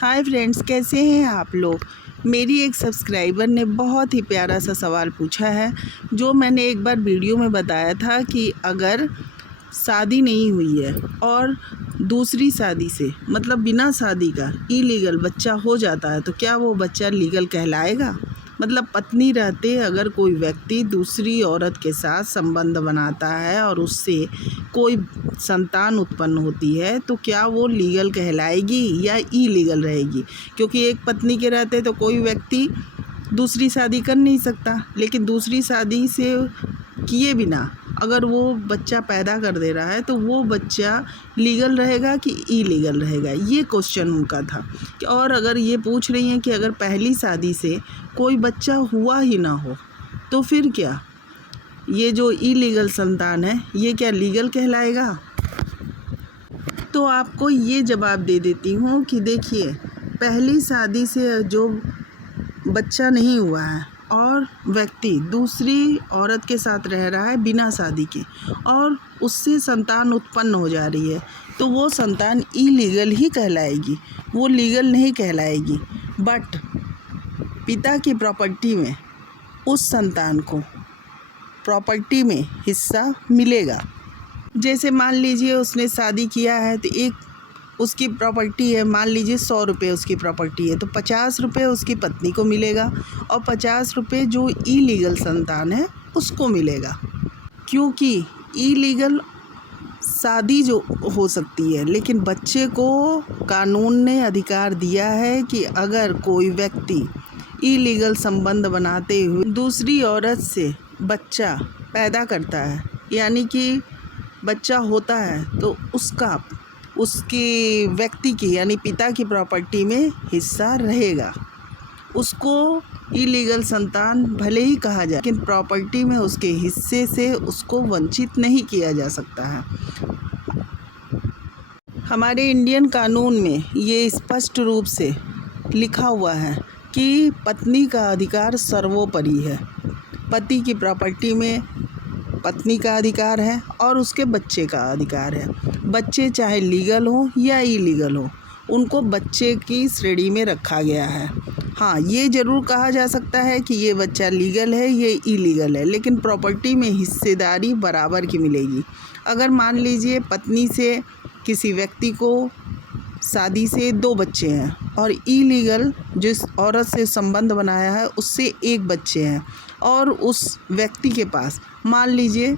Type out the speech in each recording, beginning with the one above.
Hi friends, कैसे हैं आप लोग। मेरी एक सब्सक्राइबर ने बहुत ही प्यारा सा सवाल पूछा है, जो मैंने एक बार वीडियो में बताया था कि अगर शादी नहीं हुई है और दूसरी शादी से मतलब बिना शादी का इलीगल बच्चा हो जाता है तो क्या वो बच्चा लीगल कहलाएगा। मतलब पत्नी रहते अगर कोई व्यक्ति दूसरी औरत के साथ संबंध बनाता है और उससे कोई संतान उत्पन्न होती है तो क्या वो लीगल कहलाएगी या इलीगल रहेगी। क्योंकि एक पत्नी के रहते तो कोई व्यक्ति दूसरी शादी कर नहीं सकता, लेकिन दूसरी शादी से किए बिना अगर वो बच्चा पैदा कर दे रहा है तो वो बच्चा लीगल रहेगा कि इलीगल रहेगा, ये क्वेश्चन उनका था। और अगर ये पूछ रही हैं कि अगर पहली शादी से कोई बच्चा हुआ ही ना हो तो फिर क्या ये जो इलीगल संतान है ये क्या लीगल कहलाएगा। तो आपको ये जवाब दे देती हूँ कि देखिए, पहली शादी से जो बच्चा नहीं हुआ है और व्यक्ति दूसरी औरत के साथ रह रहा है बिना शादी के और उससे संतान उत्पन्न हो जा रही है तो वो संतान इलीगल ही कहलाएगी, वो लीगल नहीं कहलाएगी। बट पिता की प्रॉपर्टी में उस संतान को प्रॉपर्टी में हिस्सा मिलेगा। जैसे मान लीजिए उसने शादी किया है तो एक उसकी प्रॉपर्टी है, मान लीजिए 100 रुपये उसकी प्रॉपर्टी है तो 50 रुपये उसकी पत्नी को मिलेगा और 50 रुपये जो इलीगल संतान है उसको मिलेगा। क्योंकि इलीगल शादी जो हो सकती है, लेकिन बच्चे को कानून ने अधिकार दिया है कि अगर कोई व्यक्ति इलीगल संबंध बनाते हुए दूसरी औरत से बच्चा पैदा करता है, यानी कि बच्चा होता है, तो उसके व्यक्ति की यानी पिता की प्रॉपर्टी में हिस्सा रहेगा। उसको इलीगल संतान भले ही कहा जाए, लेकिन प्रॉपर्टी में उसके हिस्से से उसको वंचित नहीं किया जा सकता है। हमारे इंडियन कानून में ये स्पष्ट रूप से लिखा हुआ है कि पत्नी का अधिकार सर्वोपरि है। पति की प्रॉपर्टी में पत्नी का अधिकार है और उसके बच्चे का अधिकार है। बच्चे चाहे लीगल हो या इलीगल हो, उनको बच्चे की श्रेणी में रखा गया है। हाँ, ये ज़रूर कहा जा सकता है कि ये बच्चा लीगल है, ये इलीगल है, लेकिन प्रॉपर्टी में हिस्सेदारी बराबर की मिलेगी। अगर मान लीजिए पत्नी से किसी व्यक्ति को शादी से 2 बच्चे हैं और इलीगल जिस औरत से संबंध बनाया है उससे 1 बच्चे हैं और उस व्यक्ति के पास मान लीजिए,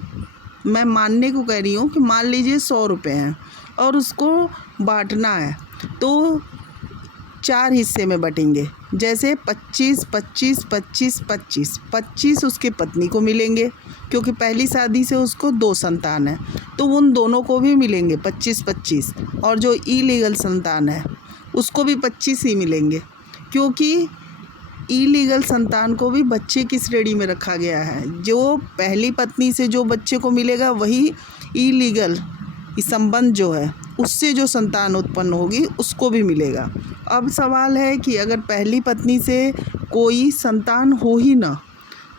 मैं मानने को कह रही हूँ कि मान लीजिए 100 रुपये हैं और उसको बांटना है तो 4 हिस्से में बटेंगे। जैसे 25, 25, 25, 25, 25 उसके पत्नी को मिलेंगे क्योंकि पहली शादी से उसको 2 संतान है तो उन दोनों को भी मिलेंगे 25, 25, और जो इलीगल संतान है उसको भी 25 ही मिलेंगे, क्योंकि इलीगल संतान को भी बच्चे की श्रेणी में रखा गया है। जो पहली पत्नी से जो बच्चे को मिलेगा वही इलीगल संबंध जो है उससे जो संतान उत्पन्न होगी उसको भी मिलेगा। अब सवाल है कि अगर पहली पत्नी से कोई संतान हो ही ना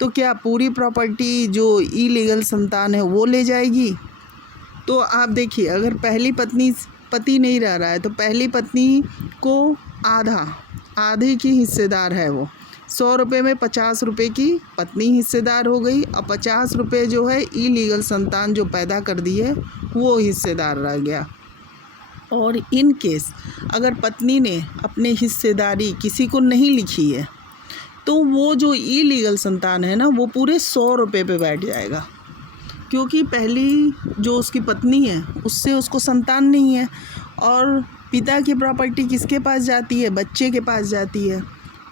तो क्या पूरी प्रॉपर्टी जो इलीगल संतान है वो ले जाएगी। तो आप देखिए, अगर पहली पति नहीं रह रहा है तो पहली पत्नी को आधे की हिस्सेदार है वो। 100 रुपये में 50 रुपये की पत्नी हिस्सेदार हो गई और 50 रुपये जो है इलीगल संतान जो पैदा कर दी है वो हिस्सेदार रह गया। और इन केस अगर पत्नी ने अपनी हिस्सेदारी किसी को नहीं लिखी है तो वो जो इलीगल संतान है ना वो पूरे 100 रुपये पे बैठ जाएगा, क्योंकि पहली जो उसकी पत्नी है उससे उसको संतान नहीं है और पिता की प्रॉपर्टी किसके पास जाती है, बच्चे के पास जाती है।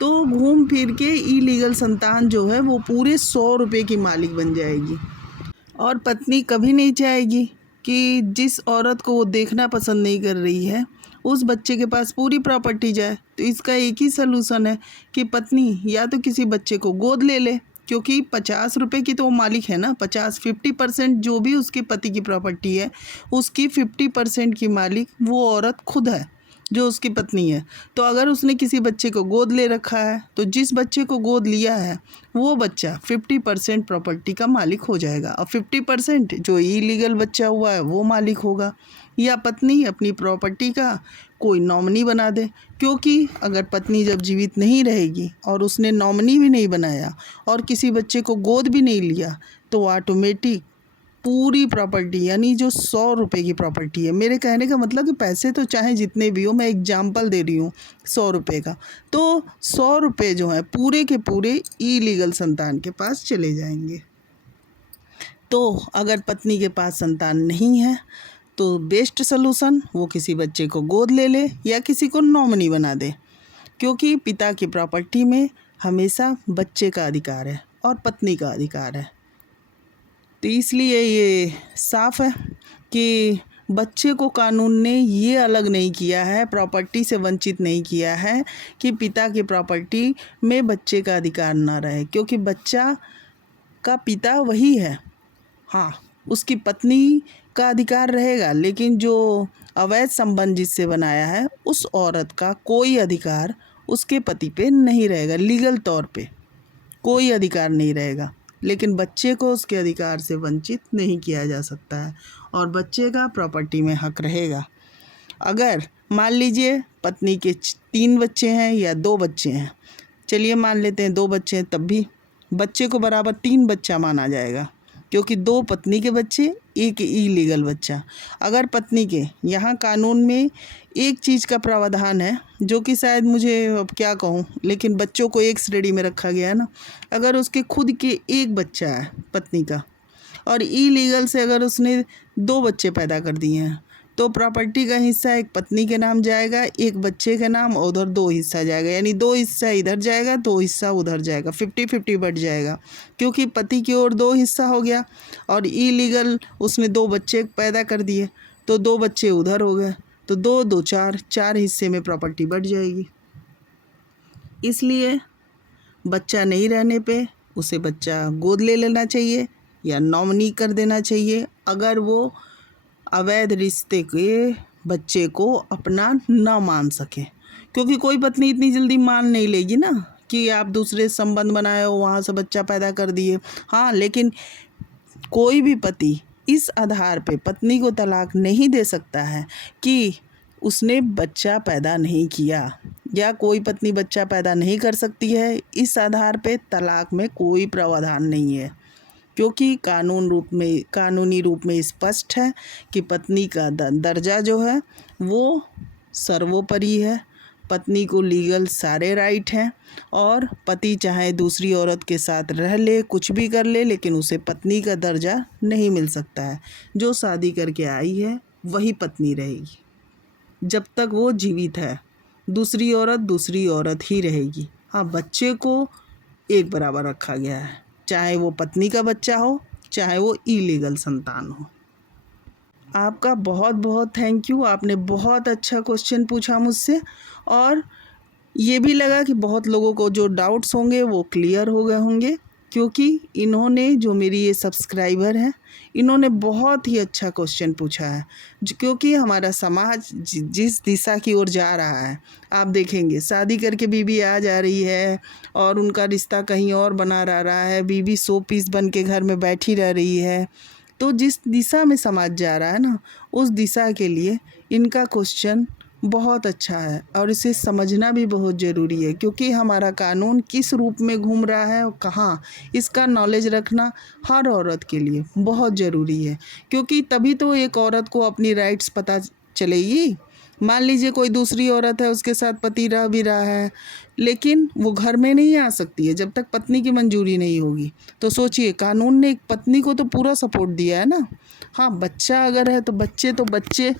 तो घूम फिर के इलीगल संतान जो है वो पूरे 100 रुपये की मालिक बन जाएगी। और पत्नी कभी नहीं चाहेगी कि जिस औरत को वो देखना पसंद नहीं कर रही है उस बच्चे के पास पूरी प्रॉपर्टी जाए। तो इसका एक ही सलूशन है कि पत्नी या तो किसी बच्चे को गोद ले ले, क्योंकि 50 रुपये की तो वो मालिक है ना। 50% जो भी उसके पति की प्रॉपर्टी है उसकी 50% की मालिक वो औरत खुद है जो उसकी पत्नी है। तो अगर उसने किसी बच्चे को गोद ले रखा है तो जिस बच्चे को गोद लिया है वो बच्चा 50% प्रॉपर्टी का मालिक हो जाएगा और 50% जो इलीगल बच्चा हुआ है वो मालिक होगा। या पत्नी अपनी प्रॉपर्टी का कोई नॉमिनी बना दे, क्योंकि अगर पत्नी जब जीवित नहीं रहेगी और उसने नॉमिनी भी नहीं बनाया और किसी बच्चे को गोद भी नहीं लिया तो ऑटोमेटिक पूरी प्रॉपर्टी, यानी जो 100 रुपये की प्रॉपर्टी है, मेरे कहने का मतलब कि पैसे तो चाहे जितने भी हो, मैं एग्जाम्पल दे रही हूँ 100 रुपये का, तो 100 रुपये जो हैं पूरे के पूरे इलीगल संतान के पास चले जाएंगे। तो अगर पत्नी के पास संतान नहीं है तो बेस्ट सलूशन वो किसी बच्चे को गोद ले ले या किसी को नॉमिनी बना दे, क्योंकि पिता की प्रॉपर्टी में हमेशा बच्चे का अधिकार है और पत्नी का अधिकार है। तो इसलिए ये साफ है कि बच्चे को कानून ने ये अलग नहीं किया है, प्रॉपर्टी से वंचित नहीं किया है कि पिता की प्रॉपर्टी में बच्चे का अधिकार ना रहे, क्योंकि बच्चा का पिता वही है। हाँ, उसकी पत्नी का अधिकार रहेगा, लेकिन जो अवैध संबंध जिससे बनाया है उस औरत का कोई अधिकार उसके पति पे नहीं रहेगा, लीगल तौर पे कोई अधिकार नहीं रहेगा। लेकिन बच्चे को उसके अधिकार से वंचित नहीं किया जा सकता है और बच्चे का प्रॉपर्टी में हक रहेगा। अगर मान लीजिए पत्नी के 3 बच्चे हैं या 2 बच्चे हैं, चलिए मान लेते हैं 2 बच्चे हैं, तब भी बच्चे को बराबर 3 बच्चा माना जाएगा, क्योंकि 2 पत्नी के बच्चे, 1 इलीगल बच्चा। अगर पत्नी के, यहाँ कानून में एक चीज़ का प्रावधान है जो कि शायद मुझे अब क्या कहूँ, लेकिन बच्चों को एक श्रेणी में रखा गया है ना। अगर उसके खुद के 1 बच्चा है पत्नी का और इलीगल से अगर उसने 2 बच्चे पैदा कर दिए हैं तो प्रॉपर्टी का हिस्सा एक पत्नी के नाम जाएगा, एक बच्चे के नाम, और उधर 2 हिस्सा जाएगा, यानी 2 हिस्सा इधर जाएगा, 2 हिस्सा उधर जाएगा, 50-50 बढ़ जाएगा, क्योंकि पति की ओर 2 हिस्सा हो गया और इलीगल उसने 2 बच्चे पैदा कर दिए तो 2 बच्चे उधर हो गए, तो 2 2 4 हिस्से में प्रॉपर्टी बढ़ जाएगी। इसलिए बच्चा नहीं रहने पे उसे बच्चा गोद ले लेना चाहिए या नॉमिनी कर देना चाहिए, अगर वो अवैध रिश्ते के बच्चे को अपना ना मान सके, क्योंकि कोई पत्नी इतनी जल्दी मान नहीं लेगी ना कि आप दूसरे संबंध बनाए हो, वहाँ से बच्चा पैदा कर दिए। हाँ, लेकिन कोई भी पति इस आधार पे पत्नी को तलाक नहीं दे सकता है कि उसने बच्चा पैदा नहीं किया, या कोई पत्नी बच्चा पैदा नहीं कर सकती है, इस आधार पे तलाक में कोई प्रावधान नहीं है, क्योंकि कानूनी रूप में स्पष्ट है कि पत्नी का दर्जा जो है वो सर्वोपरि है। पत्नी को लीगल सारे राइट हैं और पति चाहे दूसरी औरत के साथ रह ले, कुछ भी कर ले, लेकिन उसे पत्नी का दर्जा नहीं मिल सकता है। जो शादी करके आई है वही पत्नी रहेगी जब तक वो जीवित है, दूसरी औरत ही रहेगी। हाँ, बच्चे को एक बराबर रखा गया है, चाहे वो पत्नी का बच्चा हो चाहे वो इलीगल संतान हो। आपका बहुत बहुत थैंक यू, आपने बहुत अच्छा क्वेश्चन पूछा मुझसे और ये भी लगा कि बहुत लोगों को जो डाउट्स होंगे वो क्लियर हो गए होंगे, क्योंकि इन्होंने, जो मेरी ये सब्सक्राइबर हैं, इन्होंने बहुत ही अच्छा क्वेश्चन पूछा है। क्योंकि हमारा समाज जिस दिशा की ओर जा रहा है, आप देखेंगे शादी करके बीवी आ जा रही है और उनका रिश्ता कहीं और बना रहा है, बीवी 100 पीस बन के घर में बैठी रह रही है। तो जिस दिशा में समाज जा रहा है ना, उस दिशा के लिए इनका क्वेश्चन बहुत अच्छा है और इसे समझना भी बहुत ज़रूरी है, क्योंकि हमारा कानून किस रूप में घूम रहा है और कहाँ, इसका नॉलेज रखना हर औरत के लिए बहुत ज़रूरी है, क्योंकि तभी तो एक औरत को अपनी राइट्स पता चलेगी। मान लीजिए कोई दूसरी औरत है, उसके साथ पति रह भी रहा है, लेकिन वो घर में नहीं आ सकती है जब तक पत्नी की मंजूरी नहीं होगी। तो सोचिए, कानून ने एक पत्नी को तो पूरा सपोर्ट दिया है ना। हाँ, बच्चा अगर है तो बच्चे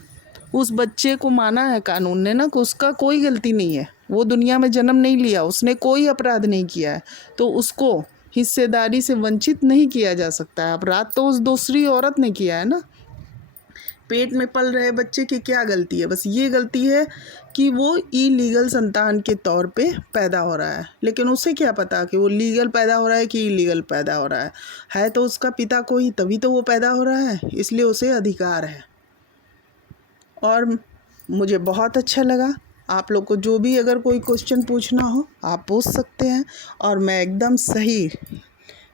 उस बच्चे को माना है कानून ने ना कि उसका कोई गलती नहीं है, वो दुनिया में जन्म नहीं लिया, उसने कोई अपराध नहीं किया है, तो उसको हिस्सेदारी से वंचित नहीं किया जा सकता है। अपराध तो उस दूसरी औरत ने किया है ना। पेट में पल रहे बच्चे की क्या गलती है? बस ये गलती है कि वो इलीगल संतान के तौर पे पैदा हो रहा है, लेकिन उसे क्या पता कि वो लीगल पैदा हो रहा है कि इलीगल पैदा हो रहा है तो उसका पिता कोई, तभी तो वो पैदा हो रहा है, इसलिए उसे अधिकार है। और मुझे बहुत अच्छा लगा। आप लोग को जो भी अगर कोई क्वेश्चन पूछना हो आप पूछ सकते हैं और मैं एकदम सही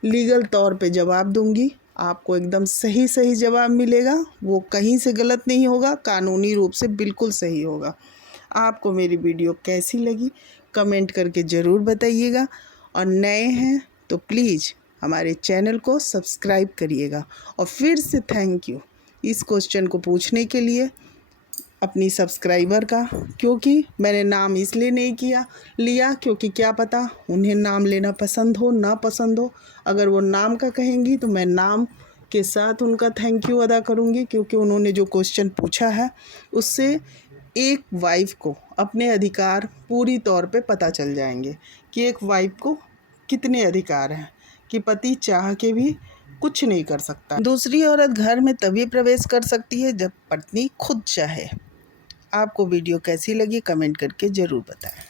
लीगल तौर पे जवाब दूंगी। आपको एकदम सही जवाब मिलेगा, वो कहीं से गलत नहीं होगा, कानूनी रूप से बिल्कुल सही होगा। आपको मेरी वीडियो कैसी लगी कमेंट करके ज़रूर बताइएगा, और नए हैं तो प्लीज़ हमारे चैनल को सब्सक्राइब करिएगा। और फिर से थैंक यू इस क्वेश्चन को पूछने के लिए अपनी सब्सक्राइबर का, क्योंकि मैंने नाम इसलिए नहीं लिया क्योंकि क्या पता उन्हें नाम लेना पसंद हो ना पसंद हो। अगर वो नाम का कहेंगी तो मैं नाम के साथ उनका थैंक यू अदा करूँगी, क्योंकि उन्होंने जो क्वेश्चन पूछा है उससे एक वाइफ को अपने अधिकार पूरी तौर पे पता चल जाएंगे कि एक वाइफ को कितने अधिकार हैं, कि पति चाह के भी कुछ नहीं कर सकता। दूसरी औरत घर में तभी प्रवेश कर सकती है जब पत्नी खुद चाहे। आपको वीडियो कैसी लगी कमेंट करके ज़रूर बताएं।